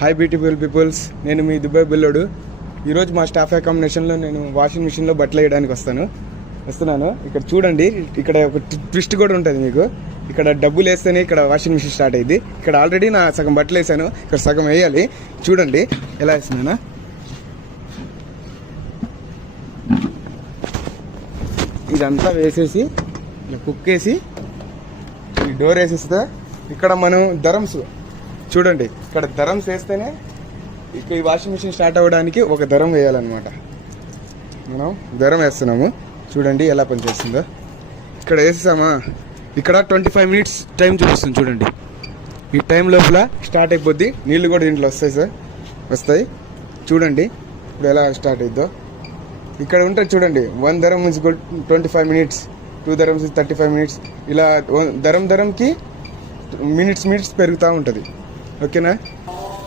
Hi beautiful peoples, నేను మీ Dubai బిల్లోడు. ఈరోజు మా స్టాఫ్ అకామిడేషన్లో నేను వాషింగ్ మిషన్లో బట్టలు వేయడానికి వస్తున్నాను. ఇక్కడ చూడండి, ఇక్కడ ఒక ట్విస్ట్ కూడా ఉంటుంది మీకు. ఇక్కడ డబ్బులు వేస్తేనే ఇక్కడ వాషింగ్ మిషన్ స్టార్ట్ అయ్యింది. ఇక్కడ ఆల్రెడీ నా సగం బట్టలు వేసాను, ఇక్కడ సగం వేయాలి. చూడండి ఎలా వేస్తున్నాను. ఇదంతా వేసేసి ఇలా కుక్కేసి ఈ డోర్ వేసేస్తే ఇక్కడ మనం ధరమ్స్ చూడండి, ఇక్కడ ధరమ్స్ వేస్తేనే ఇక ఈ వాషింగ్ మిషన్ స్టార్ట్ అవ్వడానికి ఒక ధరం వేయాలన్నమాట. మనం ధరం వేస్తున్నాము, చూడండి ఎలా పనిచేస్తుందో. ఇక్కడ వేసేసామా, ఇక్కడ 25 మినిట్స్ టైం చూపిస్తుంది. చూడండి, ఈ టైం లోపల స్టార్ట్ అయిపోద్ది. నీళ్ళు కూడా దీంట్లో వస్తాయి. చూడండి ఇప్పుడు ఎలా స్టార్ట్ అయిద్దో. ఇక్కడ ఉంటుంది చూడండి, 1 ధరం ఇస్ 25 మినిట్స్, 2 ధరమ్స్ 35 మినిట్స్. ఇలా ధరంకి మినిట్స్ పెరుగుతూ ఉంటుంది. ఓకేనా?